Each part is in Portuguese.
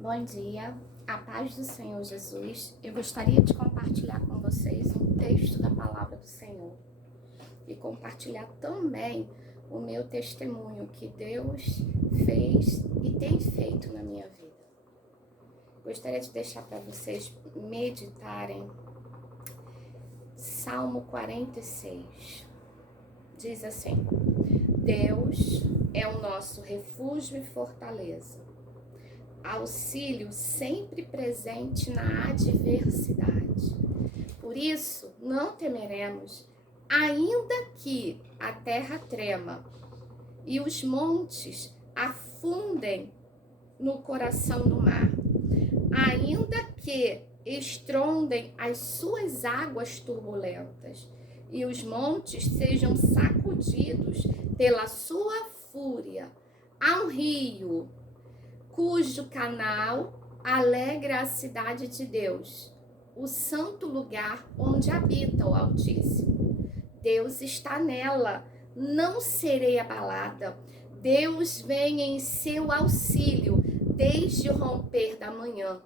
Bom dia, a paz do Senhor Jesus. Eu gostaria de compartilhar com vocês um texto da palavra do Senhor e compartilhar também o meu testemunho que Deus fez e tem feito na minha vida. Gostaria de deixar para vocês meditarem Salmo 46. Diz assim: Deus é o nosso refúgio e fortaleza, auxílio sempre presente na adversidade. Por isso, não temeremos, ainda que a terra trema e os montes afundem no coração do mar, ainda que estrondem as suas águas turbulentas e os montes sejam sacudidos pela sua fúria. Há um rio cujo canal alegra a cidade de Deus, o santo lugar onde habita o Altíssimo. Deus está nela, não serei abalada. Deus vem em seu auxílio desde o romper da manhã.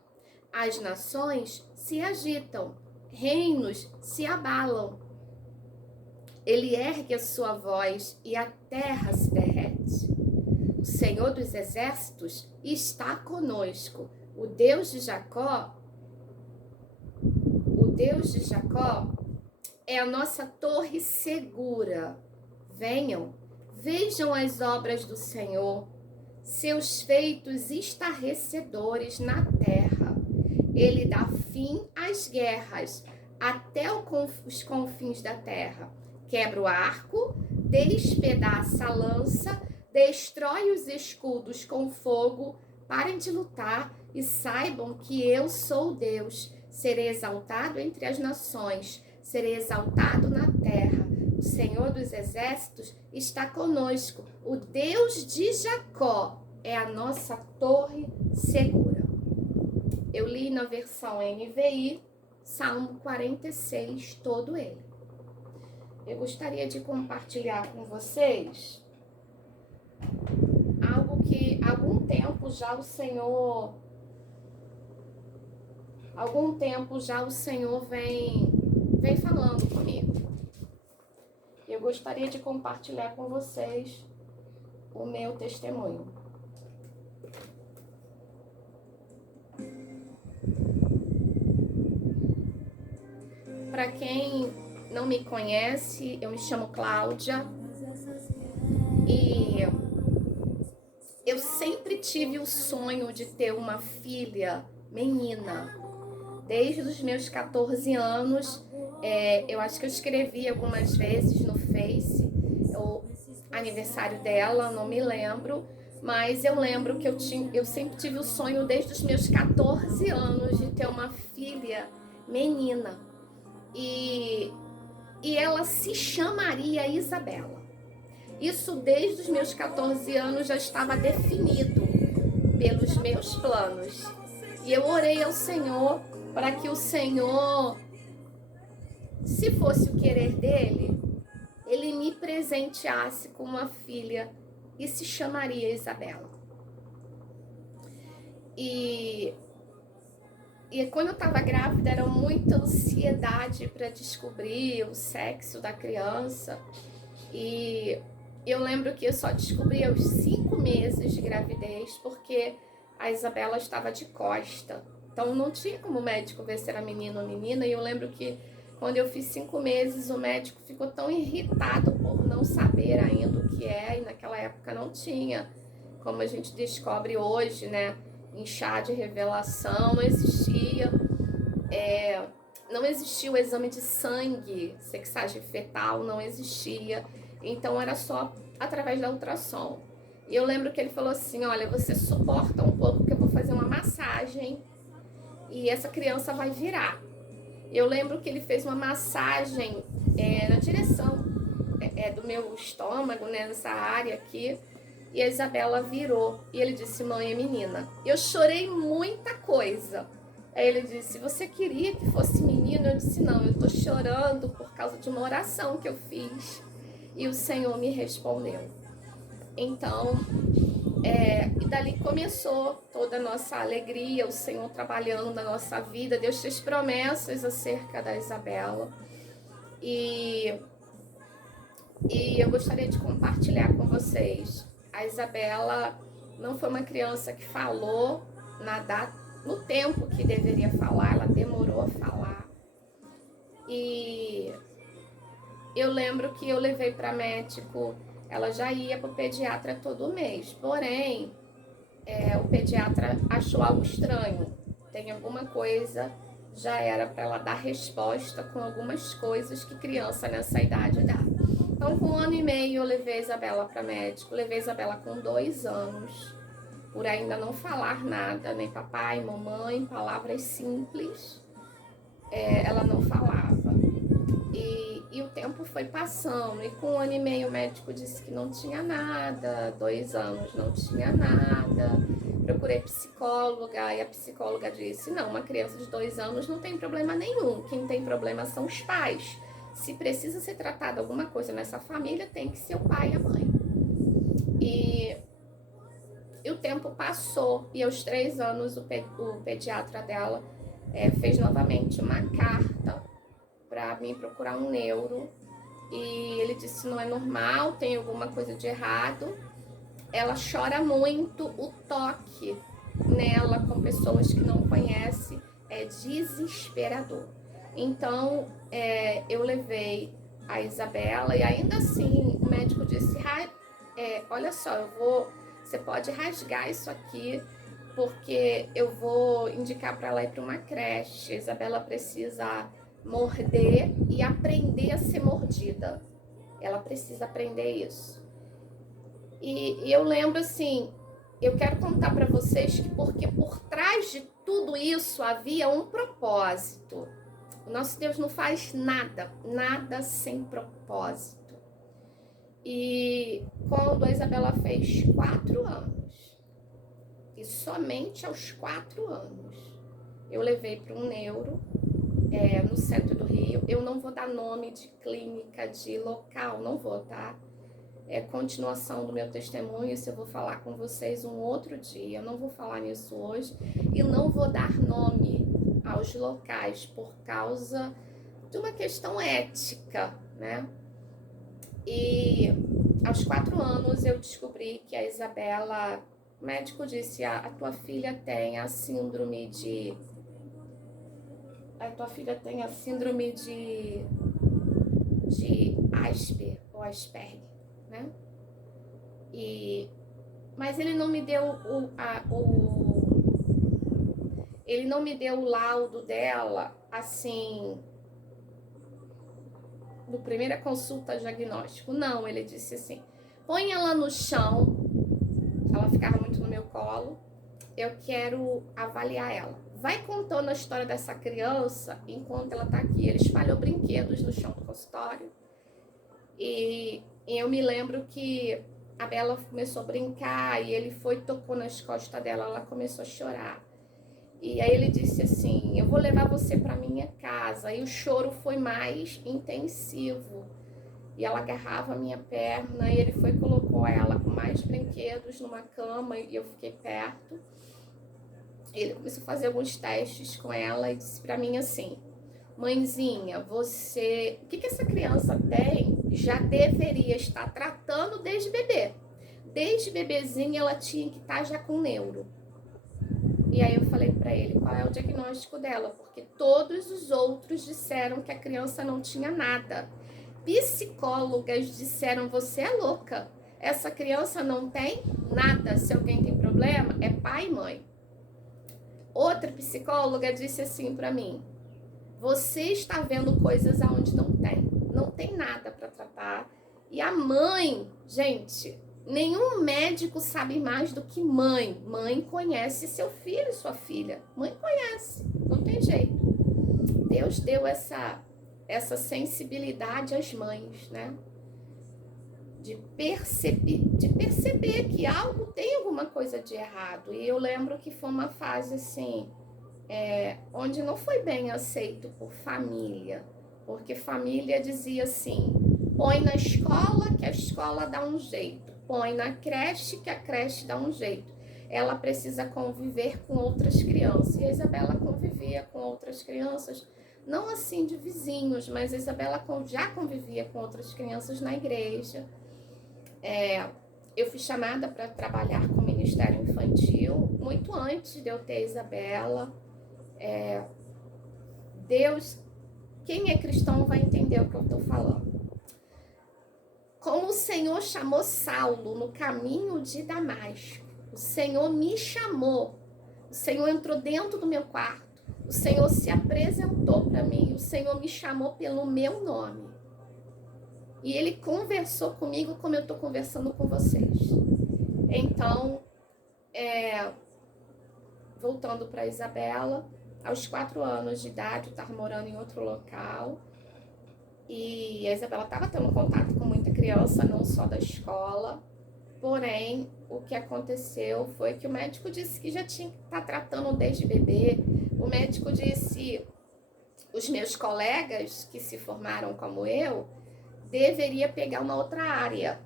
As nações se agitam, reinos se abalam. Ele ergue a sua voz e a terra se derrete. O Senhor dos exércitos está conosco. O Deus de Jacó é a nossa torre segura. Venham, vejam as obras do Senhor, seus feitos estarrecedores na terra. Ele dá fim às guerras até os confins da terra. Quebra o arco, despedaça a lança, destrói os escudos com fogo. Parem de lutar e saibam que eu sou Deus. Serei exaltado entre as nações, serei exaltado na terra. O Senhor dos exércitos está conosco. O Deus de Jacó é a nossa torre segura. Eu li na versão NVI, Salmo 46, todo ele. Eu gostaria de compartilhar com vocês algo que algum tempo já o Senhor vem falando comigo. Eu gostaria de compartilhar com vocês o meu testemunho. Para quem não me conhece, eu me chamo Cláudia e eu sempre tive o sonho de ter uma filha menina. Desde os meus 14 anos, eu acho que eu escrevi algumas vezes no Face o aniversário dela, não me lembro, mas eu lembro que eu sempre tive o sonho desde os meus 14 anos de ter uma filha menina. E ela se chamaria Isabela. Isso desde os meus 14 anos já estava definido pelos meus planos. E eu orei ao Senhor para que o Senhor, se fosse o querer dele, ele me presenteasse com uma filha e se chamaria Isabela. E quando eu estava grávida, era muita ansiedade para descobrir o sexo da criança. E eu lembro que eu só descobri aos 5 meses de gravidez, porque a Isabela estava de costa. Então não tinha como o médico ver se era menino ou menina. E eu lembro que quando eu fiz 5 meses, o médico ficou tão irritado por não saber ainda o que é. E naquela época não tinha, como a gente descobre hoje, né? Em chá de revelação, não existia. Não existia o exame de sangue, sexagem fetal, não existia. Então era só através da ultrassom. E eu lembro que ele falou assim: olha, você suporta um pouco que eu vou fazer uma massagem e essa criança vai virar. Eu lembro que ele fez uma massagem na direção do meu estômago, né, nessa área aqui. E a Isabela virou. E ele disse: mãe, é menina. Eu chorei muita coisa. Aí ele disse: você queria que fosse menino? Eu disse: não, eu tô chorando por causa de uma oração que eu fiz. E o Senhor me respondeu. Então, e ali começou toda a nossa alegria, o Senhor trabalhando na nossa vida. Deus fez promessas acerca da Isabela. E eu gostaria de compartilhar com vocês. A Isabela não foi uma criança que falou no tempo que deveria falar, ela demorou a falar. E eu lembro que eu levei para médico, ela já ia para o pediatra todo mês, porém, o pediatra achou algo estranho, tem alguma coisa, já era para ela dar resposta com algumas coisas que criança nessa idade dá. Então, com 1 ano e meio, eu levei a Isabela para médico, levei a Isabela com 2 anos, por ainda não falar nada, nem papai, mamãe, palavras simples, ela não falava. E o tempo foi passando, e com 1 ano e meio o médico disse que não tinha nada, 2 anos não tinha nada. Procurei psicóloga e a psicóloga disse, não, uma criança de 2 anos não tem problema nenhum, quem tem problema são os pais. Se precisa ser tratada alguma coisa nessa família, tem que ser o pai e a mãe. E o tempo passou, e aos 3 anos o pediatra dela fez novamente uma carta para mim procurar um neuro, e ele disse, não é normal, tem alguma coisa de errado. Ela chora muito, o toque nela com pessoas que não conhece é desesperador. Então, eu levei a Isabela e ainda assim o médico disse, olha só, você pode rasgar isso aqui, porque eu vou indicar para ela ir para uma creche. A Isabela precisa morder e aprender a ser mordida. Ela precisa aprender isso. E eu lembro assim, eu quero contar para vocês que porque por trás de tudo isso havia um propósito. O nosso Deus não faz nada sem propósito. E quando a Isabela fez 4 anos, e somente aos 4 anos, eu levei para um neuro, no centro do Rio. Eu não vou dar nome de clínica, de local, não vou, tá? Continuação do meu testemunho, isso eu vou falar com vocês um outro dia, eu não vou falar nisso hoje, e não vou dar nome aos locais por causa de uma questão ética, né? E aos 4 anos eu descobri que a Isabela, o médico disse, a tua filha tem a síndrome de Asperger ou Asperger, né? Mas ele não me deu o laudo dela, assim, no primeira consulta diagnóstico. Não, ele disse assim, põe ela no chão, ela ficava muito no meu colo, eu quero avaliar ela. Vai contando a história dessa criança enquanto ela tá aqui. Ele espalhou brinquedos no chão do consultório. E eu me lembro que a Bela começou a brincar e ele tocou nas costas dela, ela começou a chorar. E aí ele disse assim, eu vou levar você para minha casa. E o choro foi mais intensivo. E ela agarrava a minha perna e ele colocou ela com mais brinquedos numa cama e eu fiquei perto. Ele começou a fazer alguns testes com ela e disse para mim assim, mãezinha, o que essa criança tem já deveria estar tratando desde bebê. Desde bebezinha ela tinha que estar já com neuro. E aí eu falei para ele qual é o diagnóstico dela, porque todos os outros disseram que a criança não tinha nada. Psicólogas disseram, você é louca, essa criança não tem nada, se alguém tem problema é pai e mãe. Outra psicóloga disse assim para mim, você está vendo coisas aonde não tem nada para tratar. E a mãe, gente, nenhum médico sabe mais do que mãe. Mãe conhece seu filho e sua filha. Mãe conhece, não tem jeito. Deus deu essa sensibilidade às mães, né? De perceber que algo tem alguma coisa de errado. E eu lembro que foi uma fase assim, onde não foi bem aceito por família, porque família dizia assim, põe na escola que a escola dá um jeito, põe na creche que a creche dá um jeito. ela precisa conviver com outras crianças. E a Isabela convivia com outras crianças, não assim de vizinhos, mas a Isabela já convivia com outras crianças na igreja. Eu fui chamada para trabalhar com o Ministério Infantil muito antes de eu ter a Isabela. Deus, quem é cristão vai entender o que eu estou falando. Como o Senhor chamou Saulo no caminho de Damasco, o Senhor me chamou, o Senhor entrou dentro do meu quarto, o Senhor se apresentou para mim, o Senhor me chamou pelo meu nome. E Ele conversou comigo como eu estou conversando com vocês. Então, voltando para Isabela, aos 4 anos de idade, eu estava morando em outro local. E a Isabela estava tendo contato com muita criança, não só da escola. Porém, o que aconteceu foi que o médico disse que já tinha que estar tratando desde bebê. O médico disse, os meus colegas que se formaram como eu, deveria pegar uma outra área.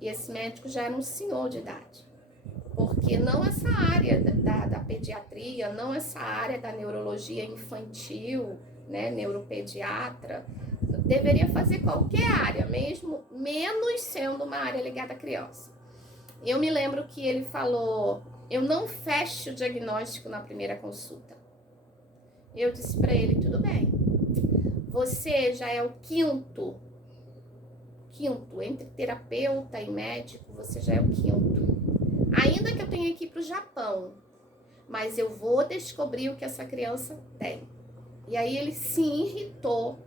E esse médico já era um senhor de idade. Porque não essa área da pediatria, não essa área da neurologia infantil, né, neuropediatra, deveria fazer qualquer área, mesmo menos sendo uma área ligada à criança. Eu me lembro que ele falou, eu não fecho o diagnóstico na primeira consulta. Eu disse para ele, tudo bem, você já é o quinto, entre terapeuta e médico, você já é o quinto. Ainda que eu tenha que ir para o Japão, mas eu vou descobrir o que essa criança tem. E aí ele se irritou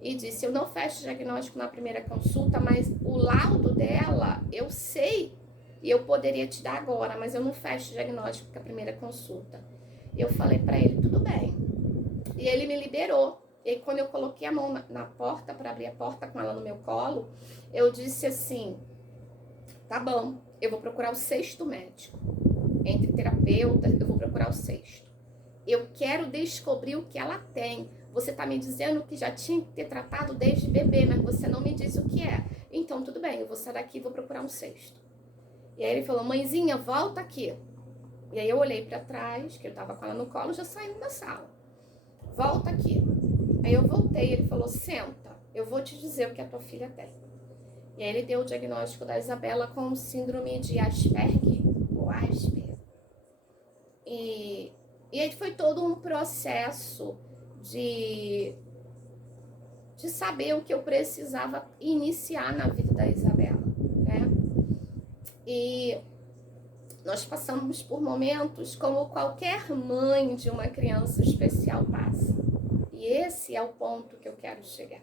e disse, eu não fecho o diagnóstico na primeira consulta, mas o laudo dela, eu sei e eu poderia te dar agora, mas eu não fecho o diagnóstico na primeira consulta. Eu falei para ele, tudo bem. E ele me liberou. E quando eu coloquei a mão na porta, para abrir a porta com ela no meu colo, eu disse assim, tá bom, eu vou procurar o 6º médico. Entre terapeutas, eu vou procurar o 6º. Eu quero descobrir o que ela tem. Você tá me dizendo que já tinha que ter tratado desde bebê, mas você não me diz o que é. Então, tudo bem, eu vou sair daqui e vou procurar um 6º. E aí ele falou, mãezinha, volta aqui. E aí eu olhei para trás, que eu tava com ela no colo, já saindo da sala. Volta aqui. Aí eu voltei, ele falou, senta, eu vou te dizer o que a tua filha tem. E aí ele deu o diagnóstico da Isabela com síndrome de Asperger, ou Asper. E aí foi todo um processo de saber o que eu precisava iniciar na vida da Isabela, né? E nós passamos por momentos como qualquer mãe de uma criança especial passa. E esse é o ponto que eu quero chegar.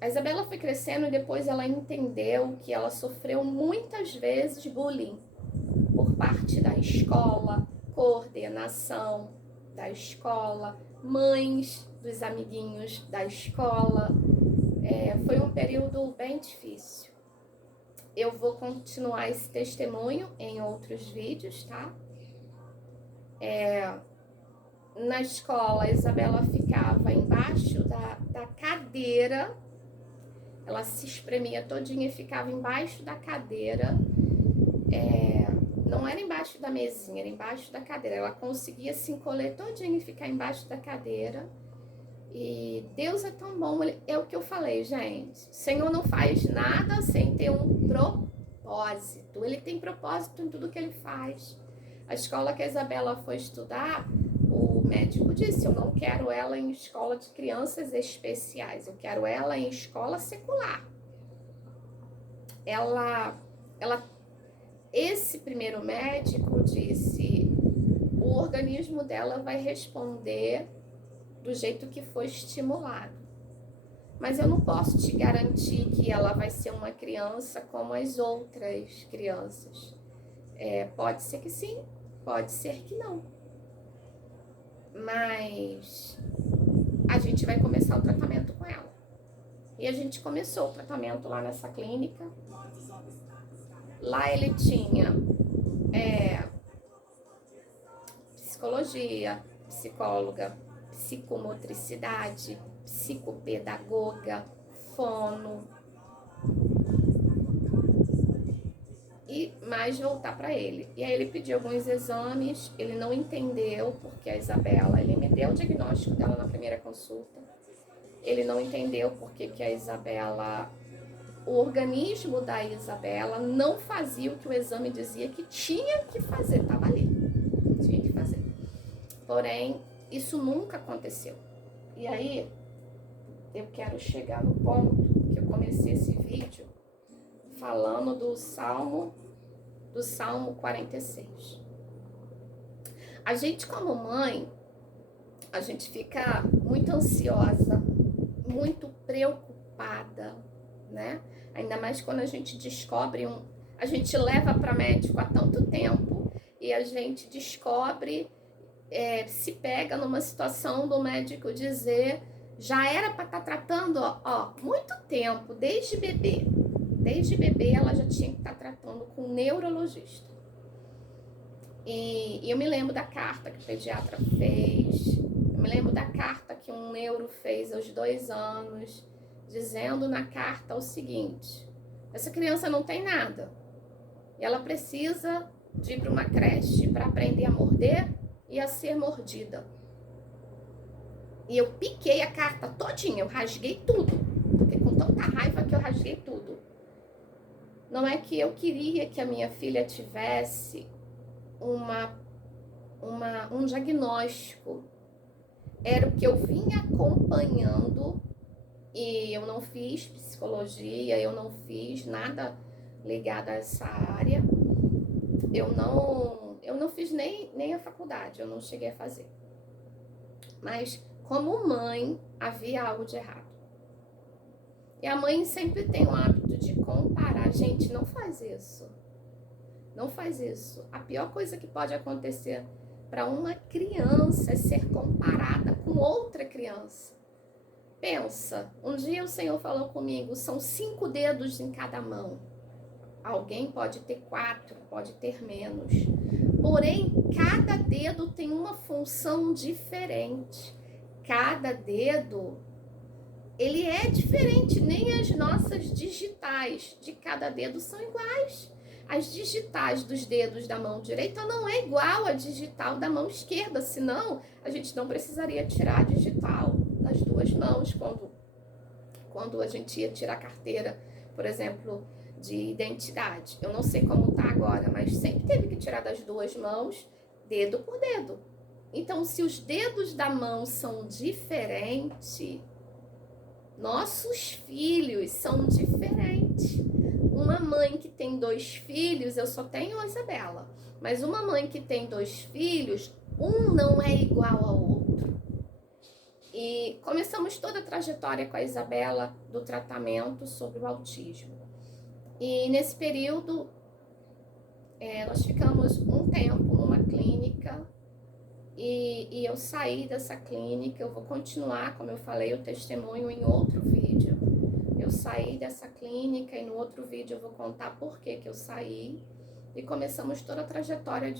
A Isabela foi crescendo e depois ela entendeu que ela sofreu muitas vezes bullying por parte da escola, coordenação da escola, mães dos amiguinhos da escola. Foi um período bem difícil. Eu vou continuar esse testemunho em outros vídeos, tá? Na escola, a Isabela ficava embaixo da cadeira, ela se espremia todinha e ficava embaixo da cadeira, não era embaixo da mesinha, era embaixo da cadeira. Ela conseguia se encolher todinha e ficar embaixo da cadeira. E Deus é tão bom, é o que eu falei, gente. O Senhor não faz nada sem ter um propósito. Ele tem propósito em tudo que ele faz. A escola que a Isabela foi estudar, o médico disse, eu não quero ela em escola de crianças especiais, eu quero ela em escola secular. Esse primeiro médico disse, o organismo dela vai responder do jeito que foi estimulado. Mas eu não posso te garantir que ela vai ser uma criança como as outras crianças. Pode ser que sim, pode ser que não. Mas a gente vai começar o tratamento com ela. E a gente começou o tratamento lá nessa clínica. Lá ele tinha psicologia, psicóloga, psicomotricidade, psicopedagoga, fono. e mais voltar para ele. E aí ele pediu alguns exames, ele não entendeu porque a Isabela, ele me deu o diagnóstico dela na primeira consulta, ele não entendeu porque que a Isabela, o organismo da Isabela não fazia o que o exame dizia que tinha que fazer, estava ali, tinha que fazer. Porém, isso nunca aconteceu. E aí, eu quero chegar no ponto que eu comecei esse vídeo falando do Salmo 46. A gente, como mãe, a gente fica muito ansiosa, muito preocupada, né? Ainda mais quando a gente descobre a gente leva para médico há tanto tempo e a gente descobre, se pega numa situação do médico dizer, já era para estar tratando, muito tempo, desde bebê. Desde bebê ela já tinha que estar tratando com um neurologista. E eu me lembro da carta que o pediatra fez, eu me lembro da carta que um neuro fez aos 2 anos, dizendo na carta o seguinte: essa criança não tem nada, e ela precisa de ir para uma creche para aprender a morder e a ser mordida. E eu piquei a carta todinha, eu rasguei tudo, fiquei com tanta raiva que eu rasguei tudo. Não é que eu queria que a minha filha tivesse um diagnóstico, era o que eu vinha acompanhando, e eu não fiz psicologia, eu não fiz nada ligado a essa área, eu não fiz nem a faculdade, eu não cheguei a fazer. Mas como mãe, havia algo de errado. E a mãe sempre tem o hábito de comparar. Gente, não faz isso. Não faz isso. A pior coisa que pode acontecer para uma criança é ser comparada com outra criança. Pensa, um dia o Senhor falou comigo, são 5 dedos em cada mão. Alguém pode ter 4, pode ter menos. Porém, cada dedo tem uma função diferente. Cada dedo, ele é diferente, nem as nossas digitais de cada dedo são iguais. As digitais dos dedos da mão direita não é igual à digital da mão esquerda, senão a gente não precisaria tirar a digital das 2 mãos quando a gente ia tirar carteira, por exemplo, de identidade. Eu não sei como tá agora, mas sempre teve que tirar das 2 mãos, dedo por dedo. Então, se os dedos da mão são diferentes, nossos filhos são diferentes. Uma mãe que tem 2 filhos, eu só tenho a Isabela, mas uma mãe que tem 2 filhos, um não é igual ao outro. E começamos toda a trajetória com a Isabela do tratamento sobre o autismo. E nesse período, nós ficamos um tempo numa clínica e eu saí dessa clínica. Eu vou continuar, como eu falei, o testemunho em outro vídeo. Eu saí dessa clínica e no outro vídeo eu vou contar por que eu saí. E começamos toda a trajetória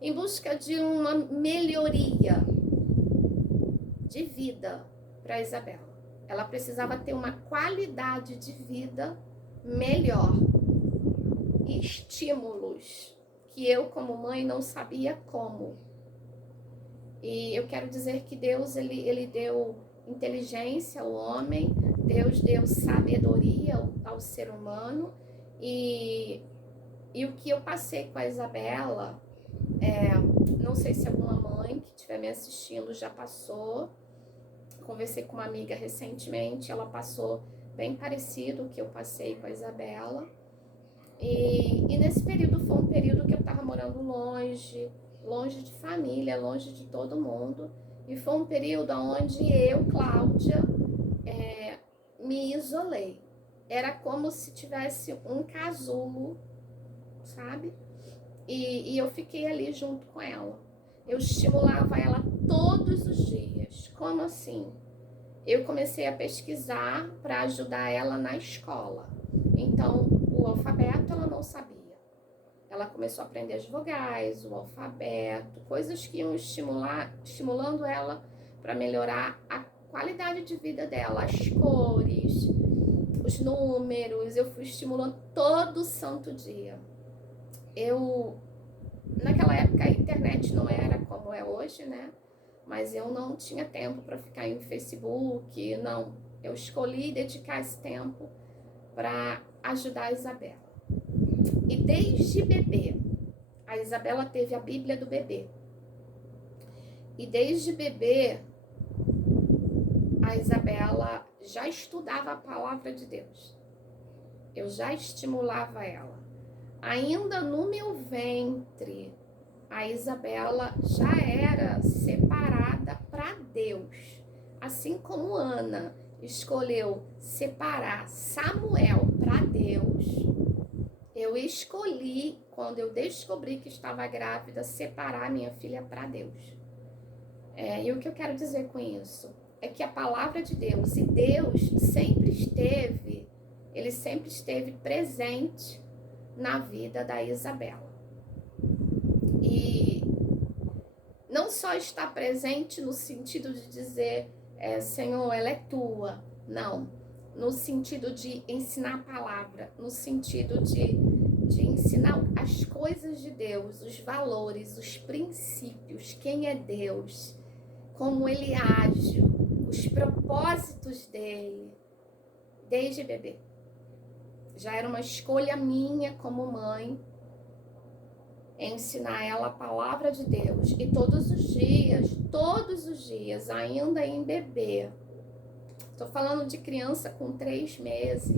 em busca de uma melhoria de vida para a Isabela. Ela precisava ter uma qualidade de vida melhor, estímulos que eu como mãe não sabia como. E eu quero dizer que Deus ele deu inteligência ao homem, Deus deu sabedoria ao ser humano, e o que eu passei com a Isabela, não sei se alguma mãe que estiver me assistindo já passou. Conversei com uma amiga recentemente, ela passou bem parecido o que eu passei com a Isabela. E nesse período foi um período que eu estava morando longe de família, longe de todo mundo. E foi um período onde eu, Cláudia, me isolei. Era como se tivesse um casulo, sabe? E eu fiquei ali junto com ela. Eu estimulava ela todos os dias. Como assim? Eu comecei a pesquisar para ajudar ela na escola. Então, o alfabeto ela não sabia. Ela começou a aprender as vogais, o alfabeto, coisas que iam estimulando ela para melhorar a qualidade de vida dela, as cores. os números, eu fui estimulando todo santo dia. Naquela época a internet não era como é hoje, né? Mas eu não tinha tempo para ficar em Facebook, não. Eu escolhi dedicar esse tempo para ajudar a Isabela. E desde bebê, a Isabela teve a Bíblia do bebê. E desde bebê, a Isabela já estudava a palavra de Deus. Eu já estimulava ela. Ainda no meu ventre, a Isabela já era separada para Deus. Assim como Ana escolheu separar Samuel para Deus, eu escolhi, quando eu descobri que estava grávida, separar minha filha para Deus. E o que eu quero dizer com isso? É que a palavra de Deus, e Deus ele sempre esteve presente na vida da Isabela. E não só está presente no sentido de dizer, Senhor, ela é tua. Não, no sentido de ensinar a palavra, no sentido de ensinar as coisas de Deus, os valores, os princípios, quem é Deus, como Ele age, os propósitos dele, desde bebê. Já era uma escolha minha como mãe, ensinar ela a palavra de Deus. E todos os dias, ainda em bebê, estou falando de criança com 3 meses,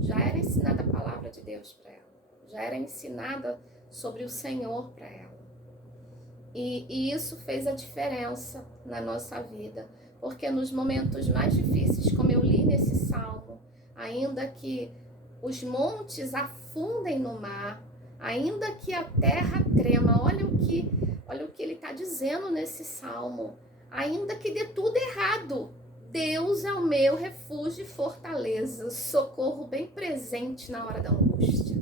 já era ensinada a palavra de Deus para ela. Já era ensinada sobre o Senhor para ela. E isso fez a diferença na nossa vida. Porque nos momentos mais difíceis, como eu li nesse salmo, ainda que os montes afundem no mar, ainda que a terra trema, olha o que ele está dizendo nesse salmo, ainda que dê tudo errado, Deus é o meu refúgio e fortaleza, socorro bem presente na hora da angústia.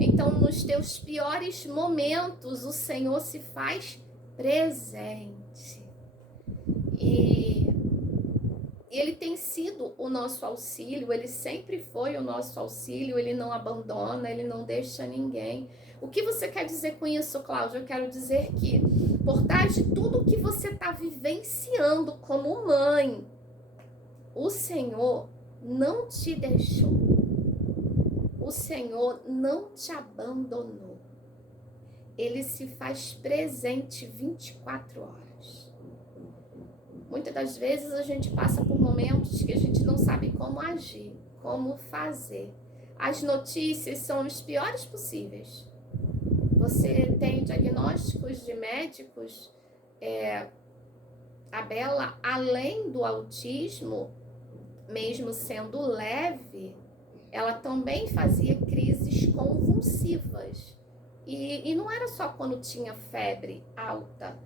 Então, nos teus piores momentos, o Senhor se faz presente. E Ele tem sido o nosso auxílio, Ele sempre foi o nosso auxílio, Ele não abandona, Ele não deixa ninguém. O que você quer dizer com isso, Cláudia? Eu quero dizer que, por trás de tudo que você está vivenciando como mãe, o Senhor não te deixou. O Senhor não te abandonou. Ele se faz presente 24 horas. Muitas das vezes a gente passa por momentos que a gente não sabe como agir, como fazer. As notícias são os piores possíveis. Você tem diagnósticos de médicos. A Bela, além do autismo, mesmo sendo leve, ela também fazia crises convulsivas. E não era só quando tinha febre alta.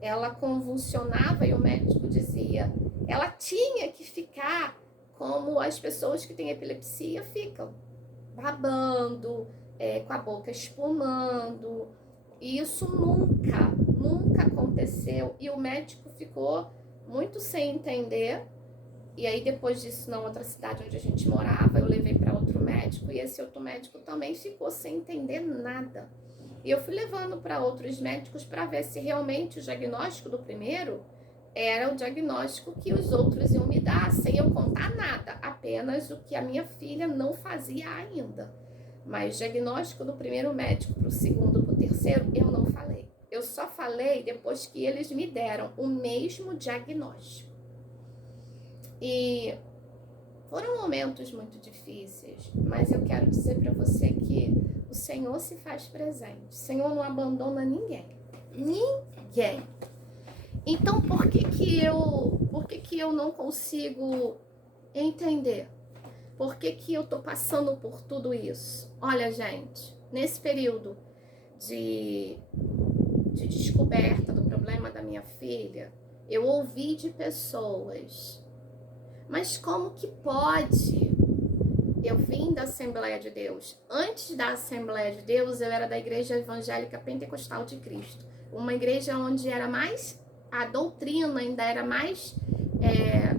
Ela convulsionava e o médico dizia, ela tinha que ficar como as pessoas que têm epilepsia ficam, babando, com a boca espumando. E isso nunca aconteceu. E o médico ficou muito sem entender. E aí, depois disso, na outra cidade onde a gente morava, eu levei para outro médico e esse outro médico também ficou sem entender nada. E eu fui levando para outros médicos para ver se realmente o diagnóstico do primeiro era o diagnóstico que os outros iam me dar, sem eu contar nada, apenas o que a minha filha não fazia ainda. Mas diagnóstico do primeiro médico para o segundo, para o terceiro, eu não falei. Eu só falei depois que eles me deram o mesmo diagnóstico. E foram momentos muito difíceis, mas eu quero dizer para você que o Senhor se faz presente. O Senhor não abandona ninguém. Ninguém. Então, por que eu não consigo entender? Por que eu tô passando por tudo isso? Olha, gente, nesse período de descoberta do problema da minha filha, eu ouvi de pessoas, mas como que pode? Eu vim da Assembleia de Deus. Antes da Assembleia de Deus, eu era da Igreja Evangélica Pentecostal de Cristo. Uma igreja onde era mais, a doutrina ainda era mais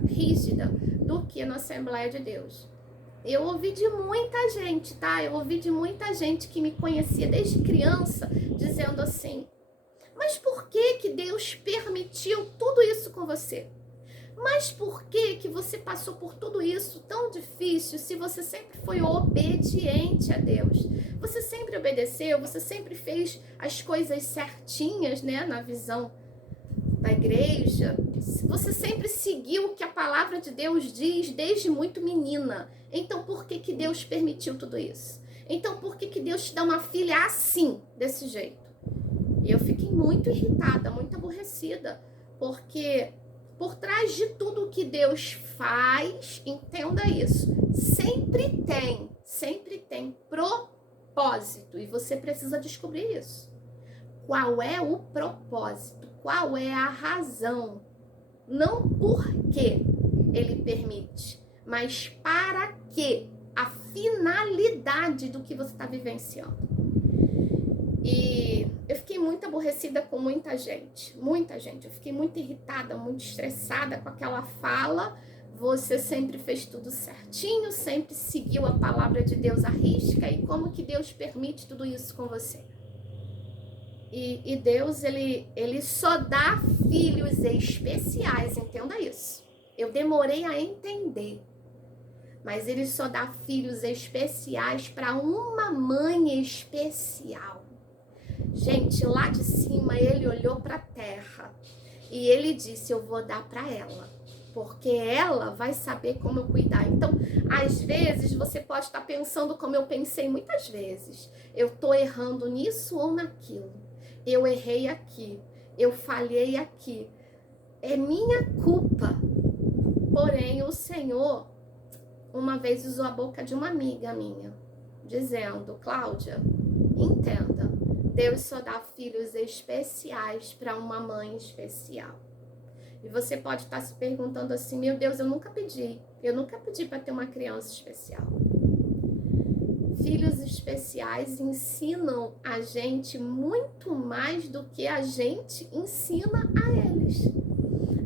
rígida do que na Assembleia de Deus. Eu ouvi de muita gente, tá? Eu ouvi de muita gente que me conhecia desde criança, dizendo assim: mas por que Deus permitiu tudo isso com você? Mas por que você passou por tudo isso tão difícil se você sempre foi obediente a Deus? Você sempre obedeceu, você sempre fez as coisas certinhas, né, na visão da igreja. Você sempre seguiu o que a palavra de Deus diz desde muito menina. Então por que Deus permitiu tudo isso? Então por que Deus te dá uma filha assim, desse jeito? E eu fiquei muito irritada, muito aborrecida, porque por trás de tudo que Deus faz, entenda isso, sempre tem propósito, e você precisa descobrir isso. Qual é o propósito? Qual é a razão? Não por que ele permite, mas para que? A finalidade do que você está vivenciando. E eu fiquei muito aborrecida com muita gente. Eu fiquei muito irritada, muito estressada com aquela fala. Você sempre fez tudo certinho, sempre seguiu a palavra de Deus à risca. E como que Deus permite tudo isso com você? E Deus, ele só dá filhos especiais, entenda isso. Eu demorei a entender. Mas ele só dá filhos especiais para uma mãe especial. Gente, lá de cima ele olhou para a terra e ele disse: eu vou dar para ela, porque ela vai saber como eu cuidar. Então, às vezes você pode estar pensando como eu pensei muitas vezes: eu estou errando nisso ou naquilo, eu errei aqui, eu falhei aqui, é minha culpa. Porém, o Senhor uma vez usou a boca de uma amiga minha, dizendo: Cláudia, entenda, Deus só dá filhos especiais para uma mãe especial. E você pode estar se perguntando assim: meu Deus, eu nunca pedi para ter uma criança especial. Filhos especiais ensinam a gente muito mais do que a gente ensina a eles.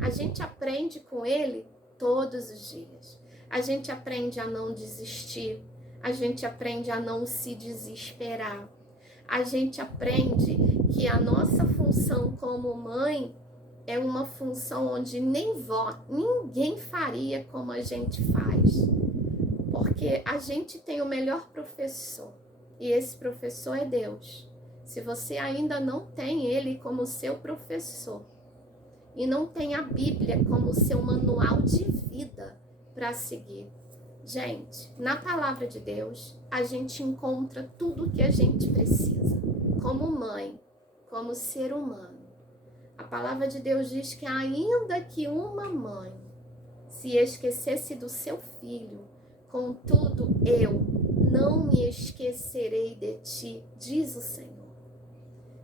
A gente aprende com ele todos os dias. A gente aprende a não desistir. A gente aprende a não se desesperar. A gente aprende que a nossa função como mãe é uma função onde ninguém faria como a gente faz. Porque a gente tem o melhor professor, e esse professor é Deus. Se você ainda não tem ele como seu professor, e não tem a Bíblia como seu manual de vida para seguir, gente, na palavra de Deus, a gente encontra tudo o que a gente precisa, como mãe, como ser humano. A palavra de Deus diz que ainda que uma mãe se esquecesse do seu filho, contudo eu não me esquecerei de ti, diz o Senhor.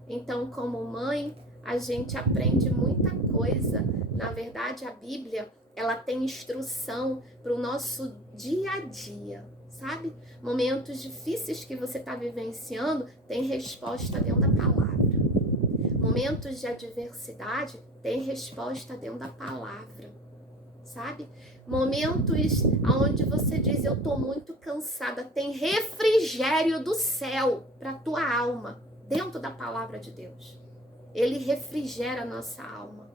Então, como mãe, a gente aprende muita coisa. Na verdade, a Bíblia, ela tem instrução para o nosso dia a dia, sabe? Momentos difíceis que você está vivenciando, tem resposta dentro da palavra. Momentos de adversidade, tem resposta dentro da palavra, sabe? Momentos onde você diz: eu estou muito cansada, tem refrigério do céu para a tua alma, dentro da palavra de Deus. Ele refrigera a nossa alma.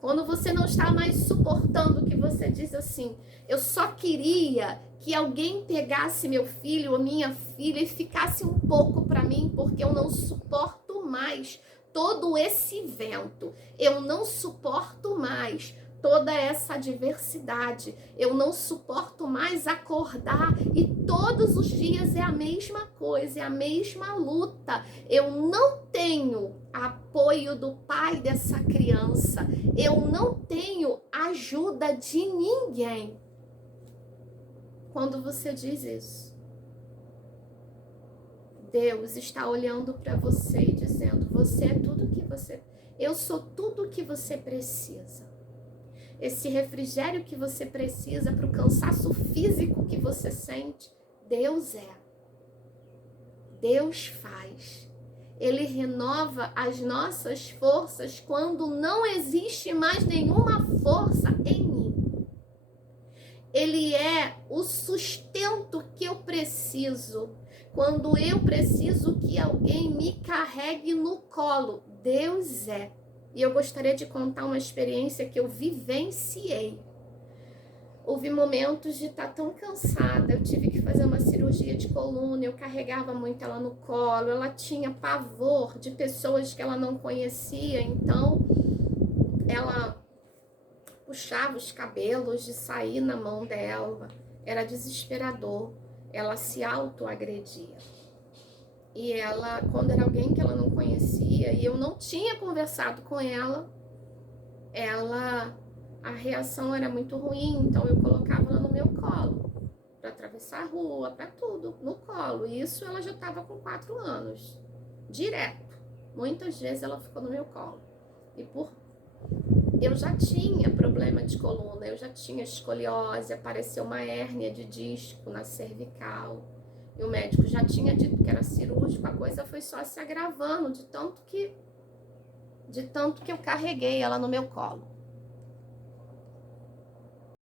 Quando você não está mais suportando, que você diz assim: eu só queria que alguém pegasse meu filho ou minha filha e ficasse um pouco para mim, porque eu não suporto mais todo esse vento, eu não suporto mais toda essa adversidade, eu não suporto mais acordar e todos os dias é a mesma coisa, é a mesma luta. Eu não tenho apoio do pai dessa criança, eu não tenho ajuda de ninguém. Quando você diz isso, Deus está olhando para você e dizendo: você é tudo que você... eu sou tudo que você precisa. Esse refrigério que você precisa para o cansaço físico que você sente, Deus é. Deus faz. Ele renova as nossas forças quando não existe mais nenhuma força em mim. Ele é o sustento que eu preciso. Quando eu preciso que alguém me carregue no colo, Deus é. E eu gostaria de contar uma experiência que eu vivenciei. Houve momentos de estar tão cansada, eu tive que fazer uma cirurgia de coluna, eu carregava muito ela no colo, ela tinha pavor de pessoas que ela não conhecia, então ela puxava os cabelos de sair na mão dela, era desesperador, ela se autoagredia. E ela, quando era alguém que ela não conhecia e eu não tinha conversado com ela, a reação era muito ruim, então eu colocava ela no meu colo, para atravessar a rua, para tudo, no colo. E isso ela já estava com 4 anos, direto. Muitas vezes ela ficou no meu colo. E eu já tinha problema de coluna, eu já tinha escoliose, apareceu uma hérnia de disco na cervical. E o médico já tinha dito que era cirúrgico, a coisa foi só se agravando de tanto que eu carreguei ela no meu colo.